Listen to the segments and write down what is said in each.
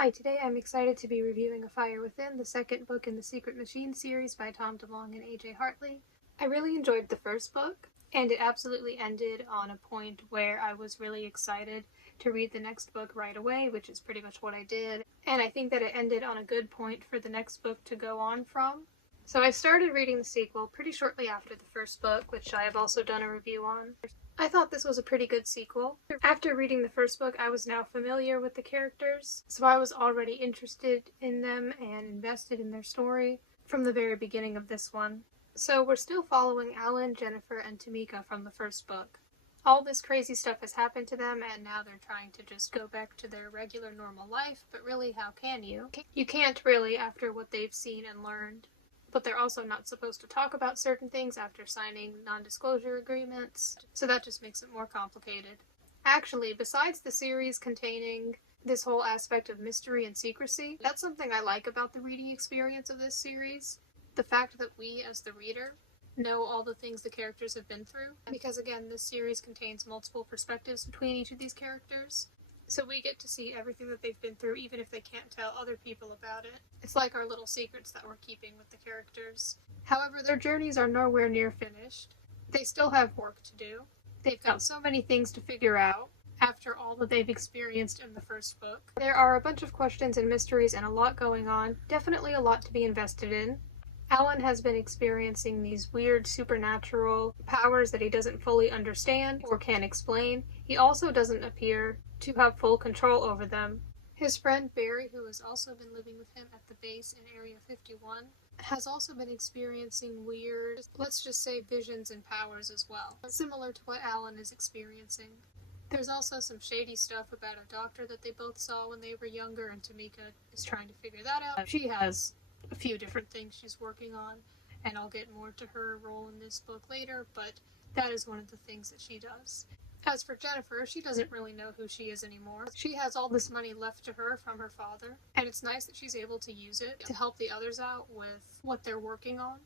Hi, today I'm excited to be reviewing A Fire Within, the second book in the Secret Machine series by Tom DeLonge and A.J. Hartley. I really enjoyed the first book, and it absolutely ended on a point where I was really excited to read the next book right away, which is pretty much what I did. And I think that it ended on a good point for the next book to go on from. So I started reading the sequel pretty shortly after the first book, which I have also done a review on. I thought this was a pretty good sequel. After reading the first book, I was now familiar with the characters, so I was already interested in them and invested in their story from the very beginning of this one. So we're still following Alan, Jennifer, and Tamika from the first book. All this crazy stuff has happened to them, and now they're trying to just go back to their regular normal life, but really, how can you? You can't really after what they've seen and learned. But they're also not supposed to talk about certain things after signing non-disclosure agreements, so that just makes it more complicated. Actually, besides the series containing this whole aspect of mystery and secrecy, that's something I like about the reading experience of this series. The fact that we, as the reader, know all the things the characters have been through. Because again, this series contains multiple perspectives between each of these characters. So we get to see everything that they've been through, even if they can't tell other people about it. It's like our little secrets that we're keeping with the characters. However, their journeys are nowhere near finished. They still have work to do. They've got so many things to figure out after all that they've experienced in the first book. There are a bunch of questions and mysteries and a lot going on, definitely a lot to be invested in. Alan has been experiencing these weird supernatural powers that he doesn't fully understand or can't explain. He also doesn't appear to have full control over them. His friend Barry, who has also been living with him at the base in Area 51, has also been experiencing weird, let's just say, visions and powers as well, similar to what Alan is experiencing. There's also some shady stuff about a doctor that they both saw when they were younger, and Tamika is trying to figure that out. She has a few different things she's working on, and I'll get more to her role in this book later, but that is one of the things that she does. As for Jennifer, she doesn't really know who she is anymore. She has all this money left to her from her father, and it's nice that she's able to use it to help the others out with what they're working on.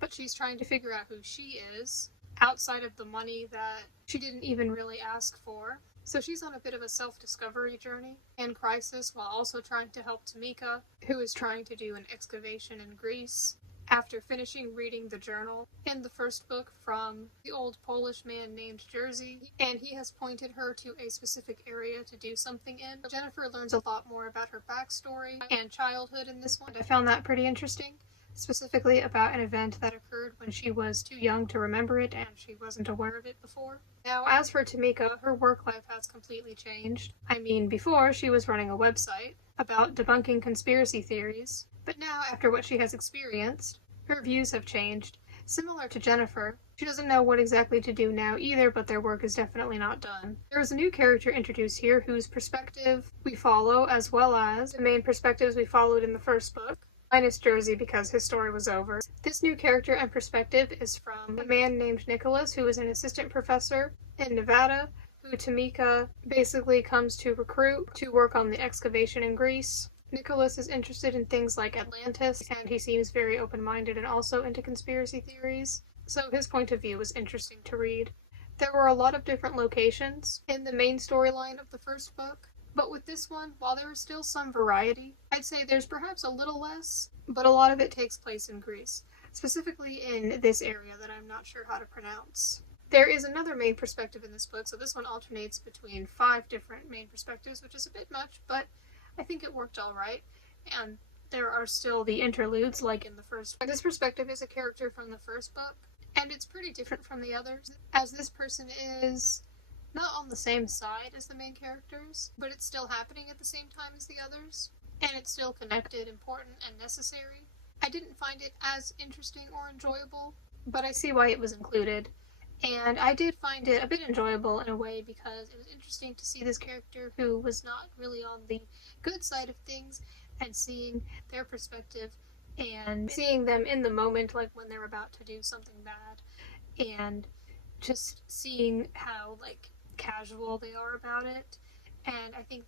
But she's trying to figure out who she is, outside of the money that she didn't even really ask for. So she's on a bit of a self-discovery journey and crisis while also trying to help Tamika, who is trying to do an excavation in Greece. After finishing reading the journal in the first book from the old Polish man named Jerzy, and he has pointed her to a specific area to do something in, Jennifer learns a lot more about her backstory and childhood in this one. I found that pretty interesting, specifically about an event that occurred when she was too young to remember it and she wasn't aware of it before. Now, as for Tamika, her work life has completely changed. I mean, before she was running a website about debunking conspiracy theories, but now, after what she has experienced, her views have changed. Similar to Jennifer, she doesn't know what exactly to do now either, but their work is definitely not done. There is a new character introduced here whose perspective we follow, as well as the main perspectives we followed in the first book, minus Jerzy because his story was over. This new character and perspective is from a man named Nicholas, who is an assistant professor in Nevada, who Tamika basically comes to recruit to work on the excavation in Greece. Nicholas is interested in things like Atlantis, and he seems very open-minded and also into conspiracy theories, so his point of view was interesting to read. There were a lot of different locations in the main storyline of the first book, but with this one, while there is still some variety, I'd say there's perhaps a little less, but a lot of it takes place in Greece, specifically in this area that I'm not sure how to pronounce. There is another main perspective in this book, so this one alternates between 5 different main perspectives, which is a bit much, but I think it worked alright, and there are still the interludes, like in the first book. This perspective is a character from the first book, and it's pretty different from the others, as this person is not on the same side as the main characters, but it's still happening at the same time as the others, and it's still connected, important, and necessary. I didn't find it as interesting or enjoyable, but I see why it was included. And I did find it a bit enjoyable in a way because it was interesting to see this character who was not really on the good side of things and seeing their perspective and seeing them in the moment, like when they're about to do something bad, and just seeing how casual they are about it. And I think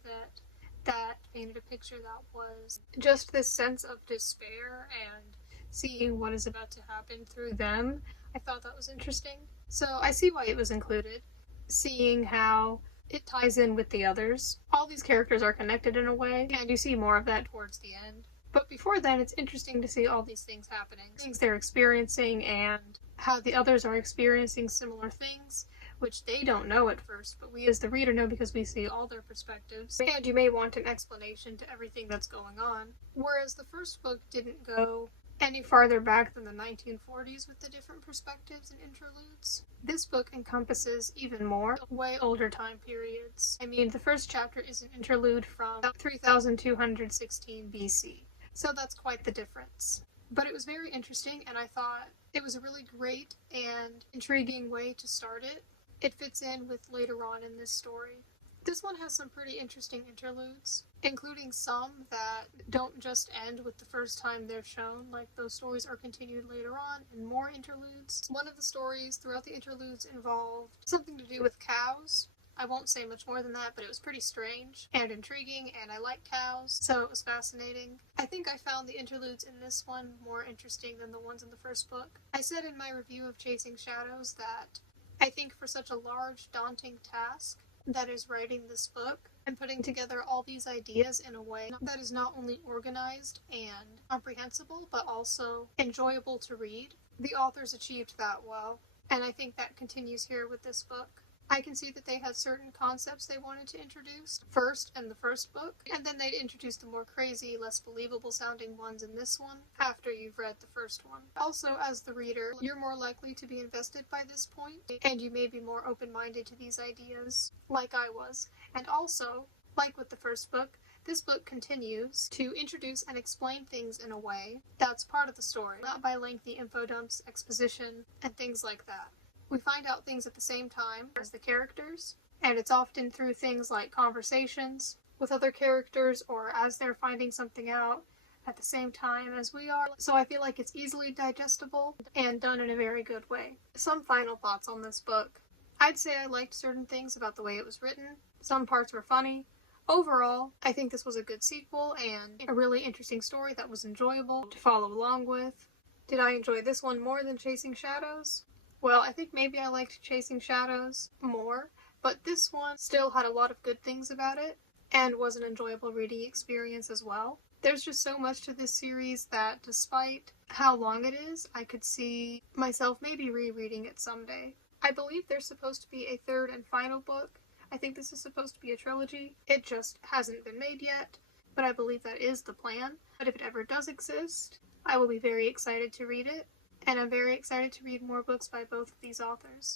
that painted a picture that was just this sense of despair and seeing what is about to happen through them. I thought that was interesting. So I see why it was included. Seeing how it ties in with the others. All these characters are connected in a way, and you see more of that towards the end. But before then, it's interesting to see all these things happening, things they're experiencing, and how the others are experiencing similar things, which they don't know at first, but we as the reader know because we see all their perspectives. And you may want an explanation to everything that's going on. Whereas the first book didn't go any farther back than the 1940s with the different perspectives and interludes. This book encompasses even more, way older time periods. I mean, the first chapter is an interlude from about 3216 BC, so that's quite the difference. But it was very interesting, and I thought it was a really great and intriguing way to start it. It fits in with later on in this story. This one has some pretty interesting interludes, including some that don't just end with the first time they're shown, like those stories are continued later on in more interludes. One of the stories throughout the interludes involved something to do with cows. I won't say much more than that, but it was pretty strange and intriguing, and I like cows, so it was fascinating. I think I found the interludes in this one more interesting than the ones in the first book. I said in my review of Chasing Shadows that I think for such a large, daunting task that is writing this book and putting together all these ideas in a way that is not only organized and comprehensible, but also enjoyable to read, the authors achieved that well, and I think that continues here with this book. I can see that they had certain concepts they wanted to introduce first in the first book, and then they'd introduce the more crazy, less believable sounding ones in this one after you've read the first one. Also, as the reader, you're more likely to be invested by this point, and you may be more open-minded to these ideas, like I was. And also, like with the first book, this book continues to introduce and explain things in a way that's part of the story, not by lengthy info dumps, exposition, and things like that. We find out things at the same time as the characters, and it's often through things like conversations with other characters or as they're finding something out at the same time as we are. So I feel like it's easily digestible and done in a very good way. Some final thoughts on this book. I'd say I liked certain things about the way it was written. Some parts were funny. Overall, I think this was a good sequel and a really interesting story that was enjoyable to follow along with. Did I enjoy this one more than Chasing Shadows? Well, I think maybe I liked Chasing Shadows more, but this one still had a lot of good things about it, and was an enjoyable reading experience as well. There's just so much to this series that despite how long it is, I could see myself maybe rereading it someday. I believe there's supposed to be a third and final book. I think this is supposed to be a trilogy. It just hasn't been made yet, but I believe that is the plan. But if it ever does exist, I will be very excited to read it. And I'm very excited to read more books by both of these authors.